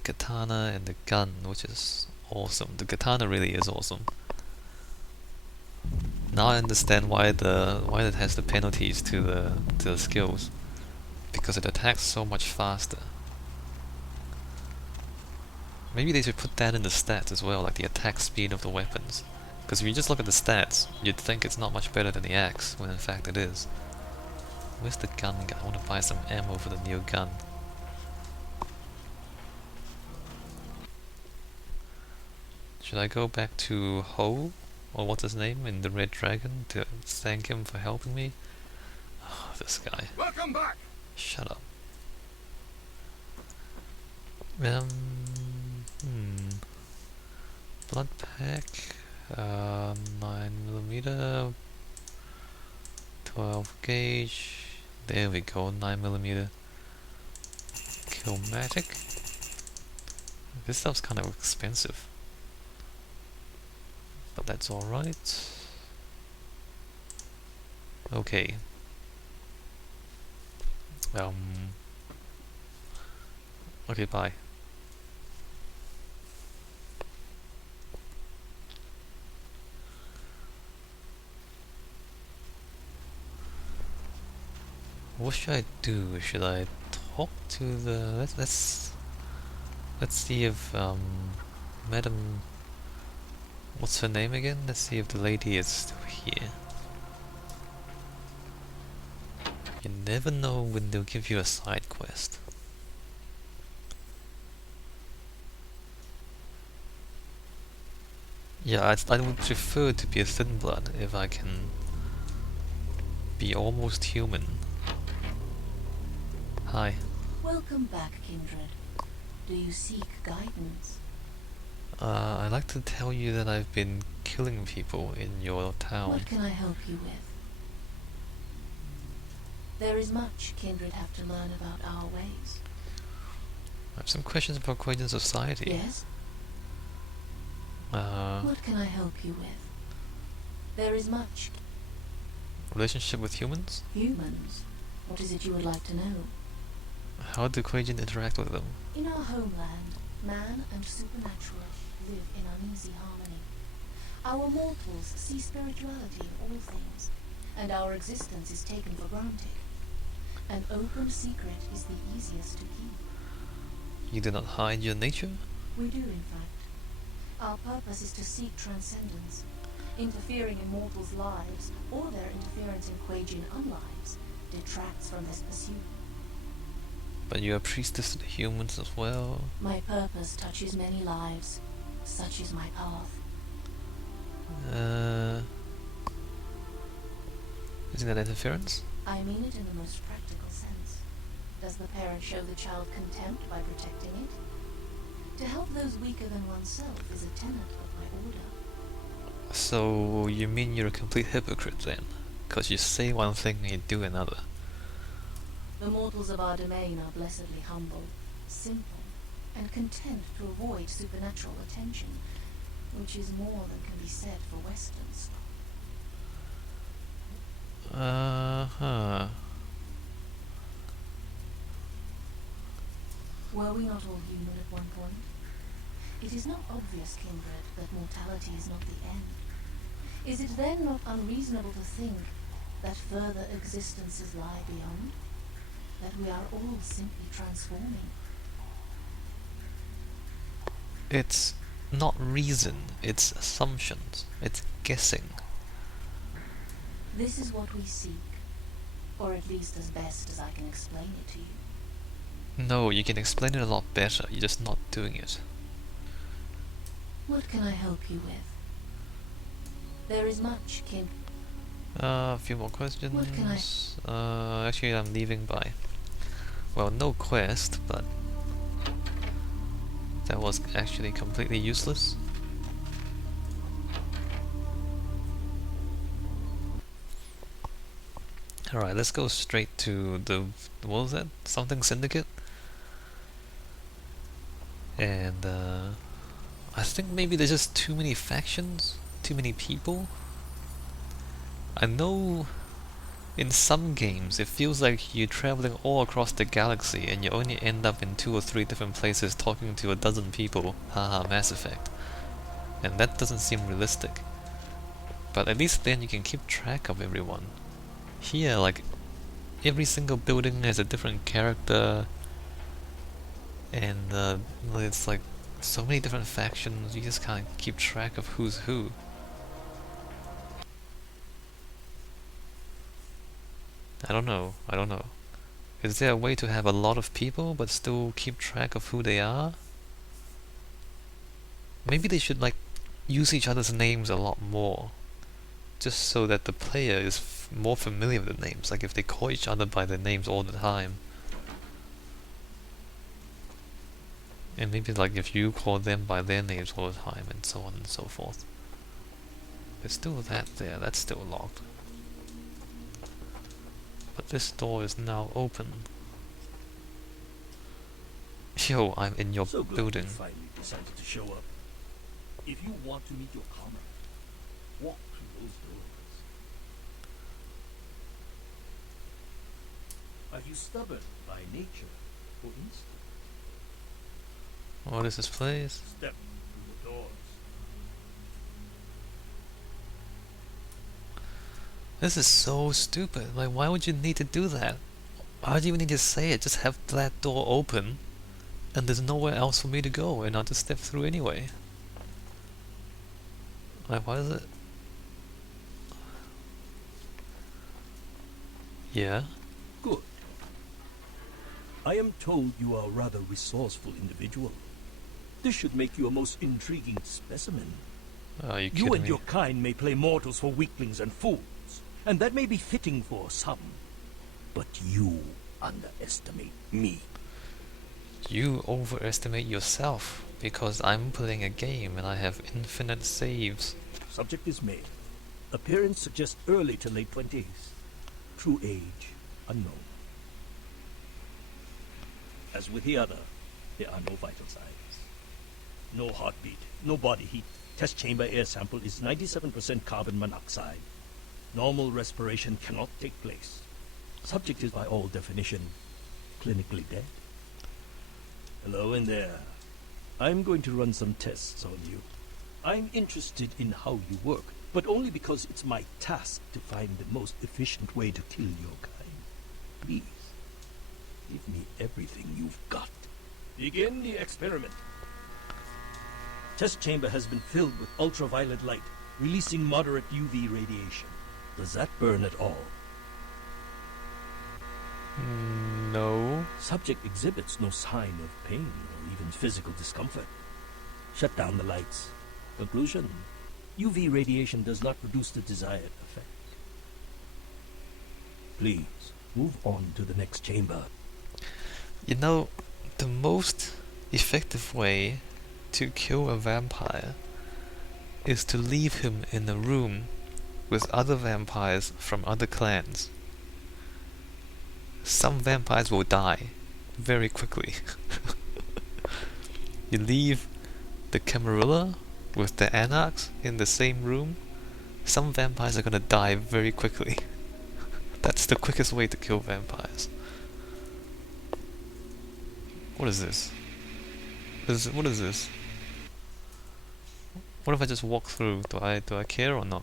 the katana and the gun, which is awesome. The katana really is awesome. Now I understand why it has the penalties to the skills, because it attacks so much faster. Maybe they should put that in the stats as well, like the attack speed of the weapons. Because if you just look at the stats, you'd think it's not much better than the axe, when in fact it is. Where's the gun guy? I want to buy some ammo for the new gun. Should I go back to Ho, or what's his name, in the Red Dragon, to thank him for helping me? Oh, this guy. Welcome back. Shut up. Blood pack, 9mm, 12 gauge. There we go, 9mm. Killmatic. This stuff's kind of expensive, but that's alright. Okay. Okay, bye. What should I do? Should I talk to the... Let's see if Madam... What's her name again? Let's see if the lady is still here. You never know when they'll give you a side quest. Yeah, I would prefer to be a thin blood if I can be almost human. Hi. Welcome back, Kindred. Do you seek guidance? I'd like to tell you that I've been killing people in your town. What can I help you with? There is much Kindred have to learn about our ways. I have some questions about Quajan society. Yes? What can I help you with? There is much... Relationship with humans? Humans? What is it you would like to know? How do Quajan interact with them? In our homeland, man and supernatural live in uneasy harmony. Our mortals see spirituality in all things, and our existence is taken for granted. An open secret is the easiest to keep. You do not hide your nature? We do, in fact. Our purpose is to seek transcendence. Interfering in mortals' lives, or their interference in Quajian unlives, detracts from this pursuit. But you're a priestess to the humans as well. My purpose touches many lives. Such is my path. Isn't that interference? I mean it in the most practical sense. Does the parent show the child contempt by protecting it? To help those weaker than oneself is a tenet of my order. So you mean you're a complete hypocrite then? Because you say one thing and you do another. The mortals of our domain are blessedly humble, simple, and content to avoid supernatural attention, which is more than can be said for Western stock. Were we not all human at one point? It is not obvious, Kindred, that mortality is not the end. Is it then not unreasonable to think that further existences lie beyond? That we are all simply transforming? It's not reason, it's assumptions, it's guessing. This is what we seek, or at least as best as I can explain it to you. No, you can explain it a lot better, you're just not doing it. What can I help you with? There is much, A few more questions. What can Actually, I'm leaving by... Well, no quest, but... That was actually completely useless. Alright, let's go straight to the... What was that? Something Syndicate? And, I think maybe there's just too many factions? Too many people? I know in some games, it feels like you're traveling all across the galaxy and you only end up in 2 or 3 different places talking to a dozen people. Haha, Mass Effect. And that doesn't seem realistic. But at least then you can keep track of everyone. Here, like, every single building has a different character, and it's like so many different factions, you just can't keep track of who's who. I don't know. Is there a way to have a lot of people but still keep track of who they are? Maybe they should like use each other's names a lot more, just so that the player is more familiar with the names. Like if they call each other by their names all the time, and maybe like if you call them by their names all the time, and so on and so forth. There's still that there. That's still locked. But this door is now open. Yo, I'm in your So glad building. you finally decided to show up. If you want to meet your comrade, walk through those doors. Are you stubborn by nature or instinct? What is this place? Step through the doors. This is so stupid. Like, why would you need to do that? Why do you even need to say it? Just have that door open, and there's nowhere else for me to go, and I'll just step through anyway. Like, why is it? Yeah? Good. I am told you are a rather resourceful individual. This should make you a most intriguing specimen. Are you You kidding and me? your kind may play mortals for weaklings and fools, and that may be fitting for some. But you underestimate me. You overestimate yourself, because I'm playing a game and I have infinite saves. Subject is male. Appearance suggests early to late 20s. True age, unknown. As with the other, there are no vital signs. No heartbeat, no body heat. Test chamber air sample is 97% carbon monoxide. Normal respiration cannot take place. Subject is by all definition clinically dead. Hello in there. I'm going to run some tests on you. I'm interested in how you work, but only because it's my task to find the most efficient way to kill your kind. Please, give me everything you've got. Begin the experiment. Test chamber has been filled with ultraviolet light, releasing moderate UV radiation. Does that burn at all? No. Subject exhibits no sign of pain or even physical discomfort. Shut down the lights. Conclusion: UV radiation does not produce the desired effect. Please, move on to the next chamber. You know, the most effective way to kill a vampire is to leave him in a room with other vampires from other clans. Some vampires will die very quickly. You leave the Camarilla with the Anarchs in the same room, some vampires are gonna die very quickly. That's the quickest way to kill vampires. What is this? What is this? What if I just walk through? Do I care or not?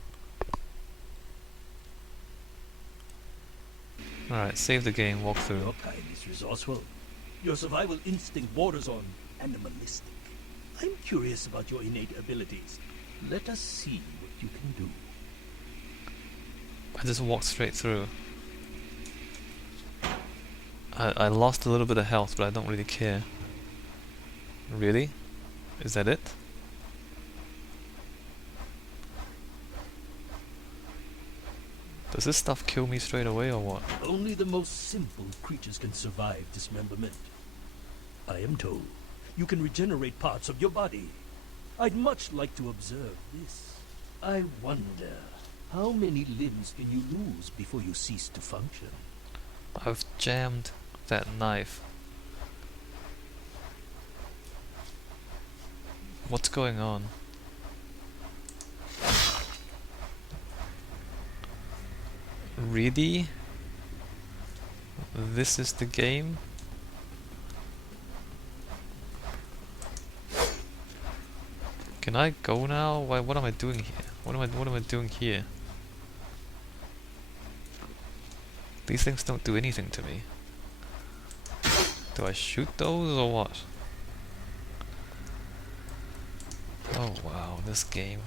Alright, save the game, walk through. Your kind is resourceful. Your survival instinct borders on animalistic. I'm curious about your innate abilities. Let us see what you can do. I just walked straight through. I lost a little bit of health, but I don't really care. Really? Is that it? Does this stuff kill me straight away or what? Only the most simple creatures can survive dismemberment. I am told you can regenerate parts of your body. I'd much like to observe this. I wonder, how many limbs can you lose before you cease to function? I've jammed that knife. What's going on? Really? this is the game. Can I go now? Why, what am I doing here? What am I doing here? These things don't do anything to me. Do I shoot those or what? Oh wow, this game.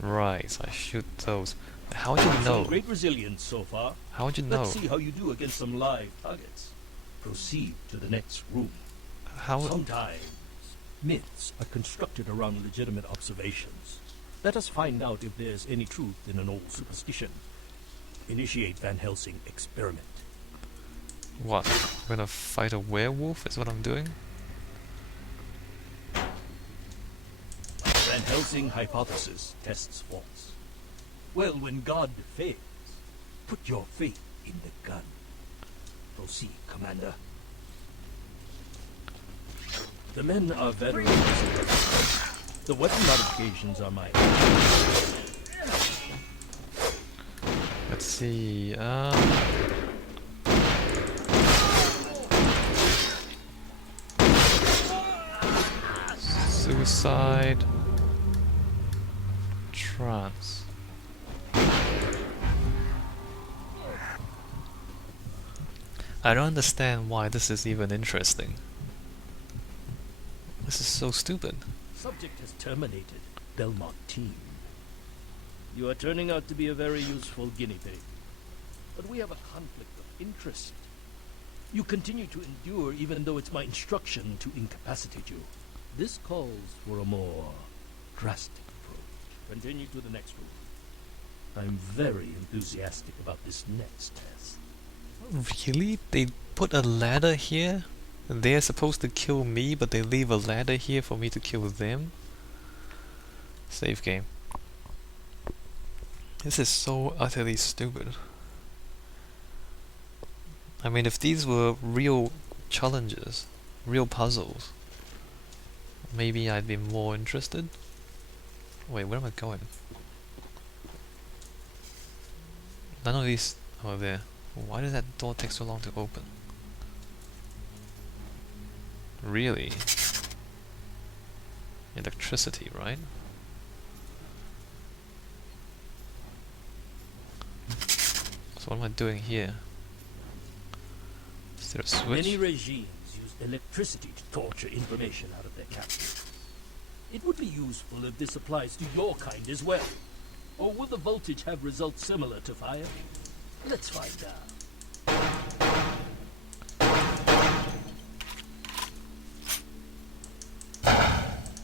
Right, I shoot those. How would you Some know? great resilience so far. How would you know? Let's see how you do against some live targets. Proceed to the next room. How? Sometimes myths are constructed around legitimate observations. Let us find out if there's any truth in an old superstition. Initiate Van Helsing experiment. What? I'm gonna fight a werewolf? Is what I'm doing? Van Helsing hypothesis tests false. Well, when God fails, put your faith in the gun. Proceed, Commander. The men are veterans. The weapon modifications are my Let's see. Suicide. Trance. I don't understand why this is even interesting. This is so stupid. subject has terminated. Belmont team. You are turning out to be a very useful guinea pig. But we have a conflict of interest. You continue to endure even though it's my instruction to incapacitate you. This calls for a more drastic approach. Continue to the next room. I'm very enthusiastic about this next test. Really? They put a ladder here? They're supposed to kill me, but they leave a ladder here for me to kill them? Save game. This is so utterly stupid. I mean, if these were real challenges, real puzzles, maybe I'd be more interested. Wait, where am I going? None of these... Oh, there. Why does that door take so long to open? Really? Electricity, right? So what am I doing here? Is there a switch? Many regimes use electricity to torture information out of their captives. It would be useful if this applies to your kind as well. Or will the voltage have results similar to fire? Let's find out.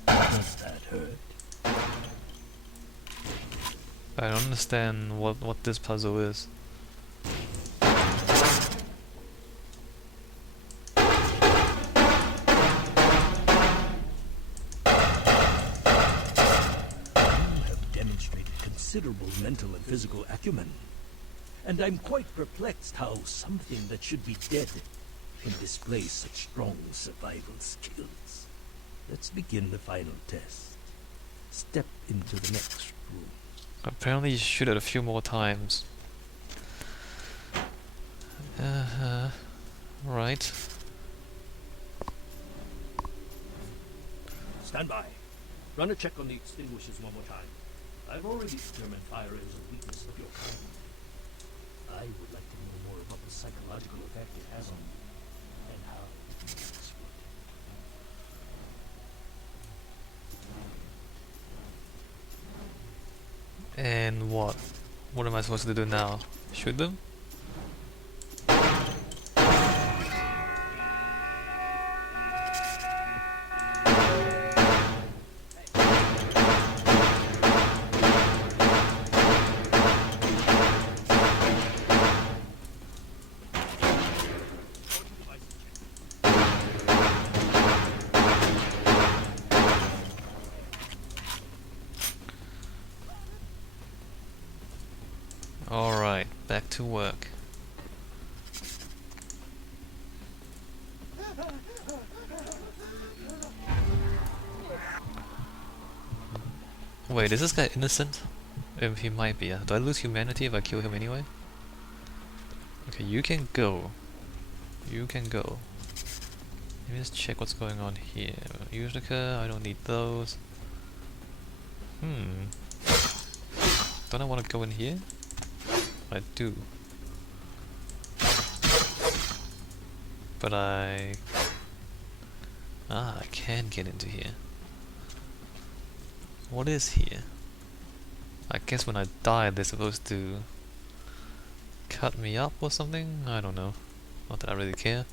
Does that hurt? I don't understand what this puzzle is. Considerable mental and physical acumen. And I'm quite perplexed how something that should be dead can display such strong survival skills. Let's begin the final test. Step into the next room. Apparently you shoot it a few more times. Right. Stand by. Run a check on the extinguishers one more time. I've already determined fire is a weakness of your kind. I would like to know more about the psychological effect it has on you, and how it can be exploited. And what? What am I supposed to do now? Shoot them? Alright, back to work. Wait, is this guy innocent? He might be. Do I lose humanity if I kill him anyway? Okay, you can go. You can go. Let me just check what's going on here. Utica, I don't need those. Don't I want to go in here? I do. But I can get into here. What is here? I guess when I die they're supposed to cut me up or something? I don't know. Not that I really care.